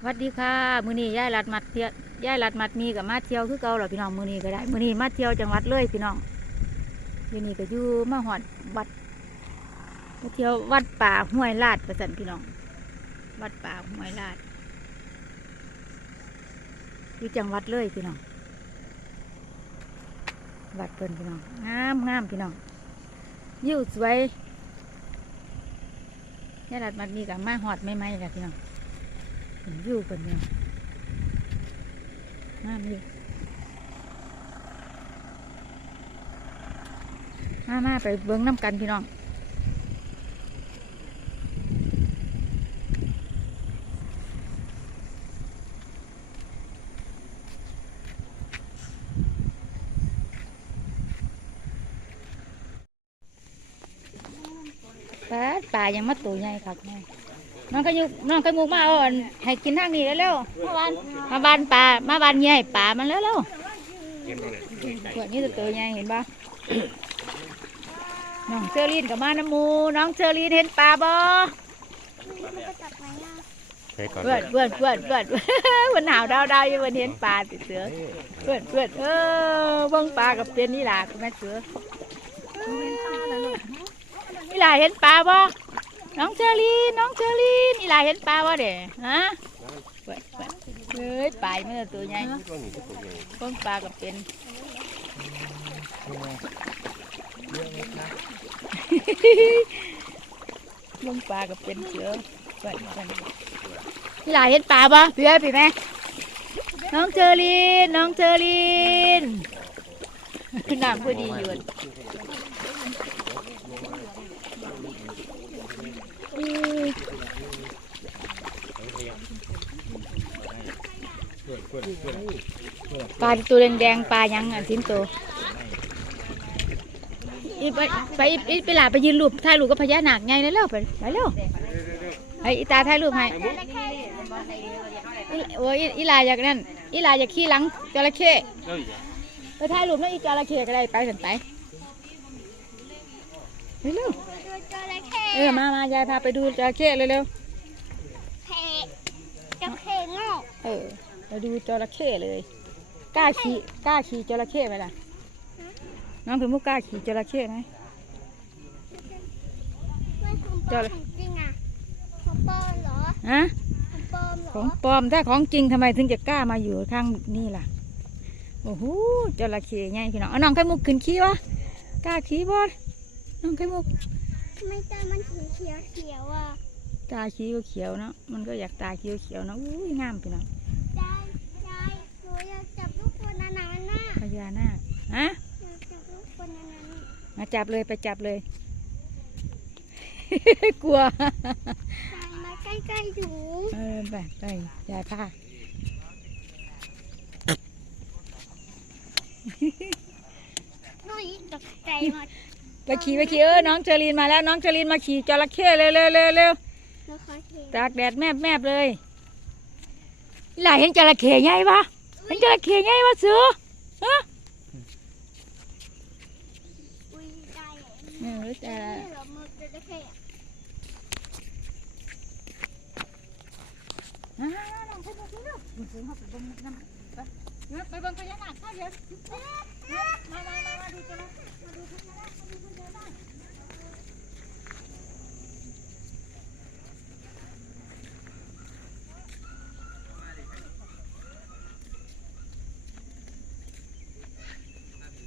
สวัสดีค่ะ มือนี้ยายรัดมัดเที่ยวยายรัดมัดมีกับมาเที่ยวคือเก่าเหรอพี่น้องมือนี้ก็ได้ มือนี้มาเที่ยวจังหวัดเลยพี่น้องอยู่นี่ก็อยู่มาหอดวัดมาเที่ยววัดป่าห้วยลาดประสันพี่น้อง วัดป่าห้วยลาดอยู่จังหวัดเลยพี่น้อง วัดเพิ่นพี่น้องงามงามพี่น้องยิวสวยยายรัดมัดมีกับมาหอดไม่ไหมล่ะพี่น้อง วิวกันเนี่ยงามอยู่มามาไปเบิ้งน้ำกันพี่น้องปลาป่ายังมาตัวใหญ่ครับแม่ น้องก็ยุกน้องก็มุกมาเอาอันให้กินทางนี้แล้วๆมาบานมาบานป่ามาบานใหญ่ป่ามันแล้วแล้วๆขวดนี้ตัวใหญ่เห็นปะน้องเชอรีนกับมาน้ำหมู น้องเชอรีนเห็นปลาบ่ใช้ก่อนเพื่อนเพื่อนเพื่อนเพื่อนวันหนาวดาวดาวอยู่วันเห็นปลาติดเสือเพื่อนเพื่อนเออเบิ่งปลากับเป็นนี่ล่ะคุณแม่เสือนี่ล่ะเห็นปลาบ่ น้องเชอรีนน้องเชอรีนนี่ล่ะเห็นปลาบ่เด้ฮะเพื่อนเพื่อนเฮ้ยปลาเมื่อตัวใหญ่เบิ่งปลากับเป็นเบิ่งปลากับเป็นเสือเพื่อนเพื่อนนี่ล่ะเห็นปลาบ่พี่เอ้ยพี่แม่น้องเชอรีนน้องเชอรีนน้ำพอดีอยู่ ปลาตัวแดงๆปลายังอะทิ้นโตอีไปไปอีไปหลาไปยืนรูปถ่ายรูปกับพญานาคไงเลยเร็วไปไปเร็วไอ้อีตาถ่ายรูปให้โอ้ยอีลาอยากนั่นอีลาอยากขี่หลังจระเข้ไปถ่ายรูปแล้วอีจระเข้ก็ได้ไปกันไปไปเร็ว เออมามายายพาไปดูจระเข้เร็วเพจะเพงอกๆเออไปดูจระเข้เลยกล้าขี่กล้าขี่จระเข้ไหมล่ะน้องเป็นมุกกล้าขี่จระเข้ไหม ไม่ของปลอมของจริงอะของปลอมเหรอฮะ ของปลอมเหรขอองปลอมถ้าของจริงทำไมถึงจะกล้ามาอยู่ข้างนี่ล่ะ โอ้โหจระเข้ไงพี่น้องเอาน้องไข่มุกขึ้นขี้วะกล้าขี้บ่น้องไข่มุก ไม่ตามันถึงเขียวเขียวๆอะ ตาขี้เขียวๆเนาะ มันก็อยากตาเขียวเขียวๆเนาะ อุ้ยงามพี่น้องได้ได้หนูอยากจับลูกคนนั้นน่ะมันน่ะพญานาคฮะอยากจับลูกคนนั้นน่ะมาจับเลยไปจับเลย กลัวตามมาใกล้ๆหนูเออไปไปยายผ้าหนูยิ่งตกใจหมด ไปขี่ไปขี่เออน้องเจรีนมาแล้วน้องเจรีนมาขี่จระเข้เร็วเร็วเร็วเร็วหนูขอเทตากแดดแมบแมบเลยอีหลายเห็นจระเข้ไงวะเห็นจระเข้ไงวะเสือฮะอุ้ยได้เออรู้จักนี่เหรอมือจะได้แค่อ่าน้องไปเบิ่งเร็วมึงซื้อเขาไปเบิ่งน้ำไปเดี๋ยวไปเบิ่งพญานาคข้าวเดียวมามามามาดูจระเข้มาดูพญานาคมาดูพญานาค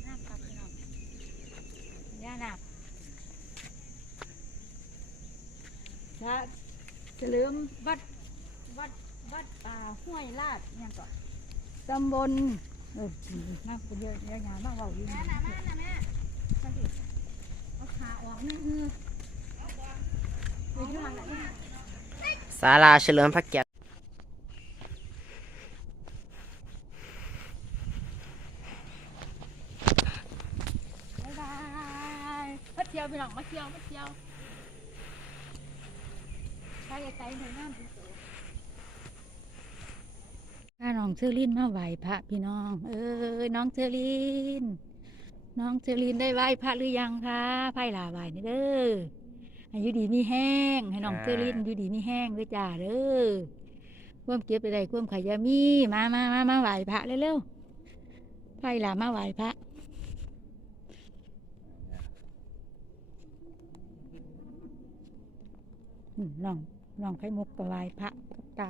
น้ำครับพี่น้องย่านาค พระเฉลิมวัดวัดวัดป่าห้วยลาดเนี่ยก่อนตำบลเออมากเป็นเยอะเยอะงานมากเว่าอยู่นะเอาขาออกนี่คือไปอยู่หลังไหนศาลาเฉลิมพระเกียรติบ๊ายบายมาเที่ยวพี่น้องมาเที่ยวมาเที่ยว ไปไกลๆหน่อยน้ำถ้าน้องเชอรินมาไหวพระพี่น้อง เออน้องเชอรินน้องเชอรินได้ไหว้พระหรือยังคะไพ่ลาไหวนี่เด้ออายุดีมีแห้ง ให้น้องเชอรินอยู่ดีมีแห้งด้วยจ้าเด้อความเก็บไปได้ความขยามีมามามามาไหว้พระเร็วๆไปหล่ะมาไหว้พระอืมน้อง น้องไข่มุกก็ไหว้พระกับตา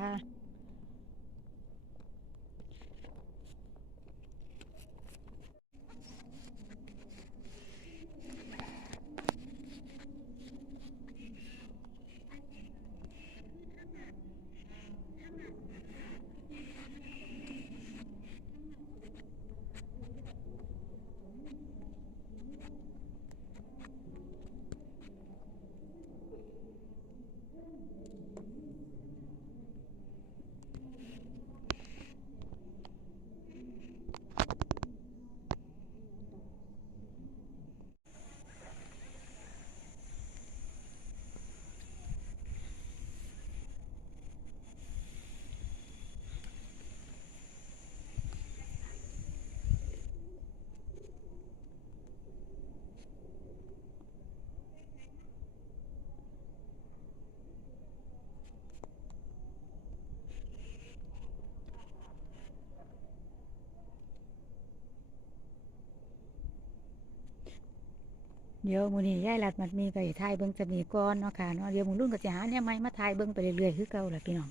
เดี๋ยวมื้อนี้ยายรัดมัดมีก็สิถ่ายเบิ่งจะมีก่อนเนาะค่ะเนาะเดี๋ยวมือรุ่นก็สิหาแนวใหม่มาถ่ายเบิ่งไปเรื่อยๆคือเก่าแหละพี่น้อง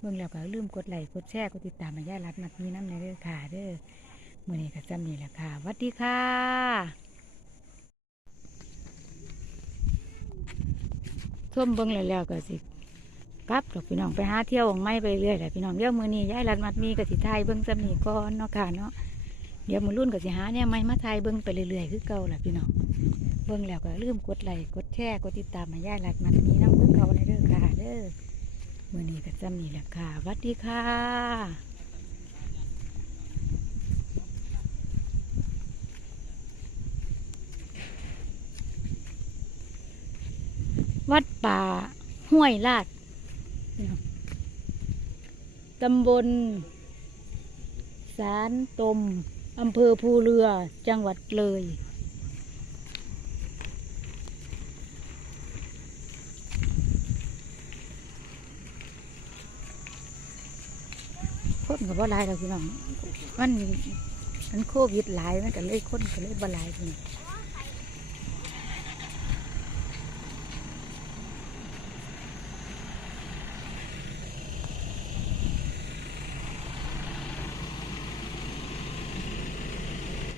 เบิ่งแล้วก็ลืมกดไลค์กดแชร์กดติดตามให้ยายรัดมัดมีน้ำในเด้อค่ะเด้อมื้อนี้ก็จำนี่แหละค่ะสวัสดีค่ะส้มเบิ่งแล้วก็สิกลับดอกพี่น้องไปหาเที่ยวของไม่ไปเรื่อยแหละพี่น้องเดี๋ยวมื้อนี้ยายรัดมัดมีก็สิถ่ายเบิ่งจำนี่ก่อนเนาะค่ะเนาะ เดี๋ยวมือรุ่นก็สิหาแนวใหม่มาถ่ายเบิ่งไปเรื่อยๆคือเก่าล่ะพี่น้องเบิ่งแล้วก็ลืมกดไลค์กดแชร์กดติดตามมาย่ารัดมันมีน้ำคือเก่าในเด้อค่ะเด้อมือนี้ก็จำนี่แหละค่ะสวัสดีค่ะวัดป่าห้วยลาด ตำบล สารตม อำเภอภูเรือ จังหวัดเลย คนกับว่าลายเราพี่น้อง มันมันโควิดหลายมันก็เลยคนก็เลยบ่ลายพี่น้อ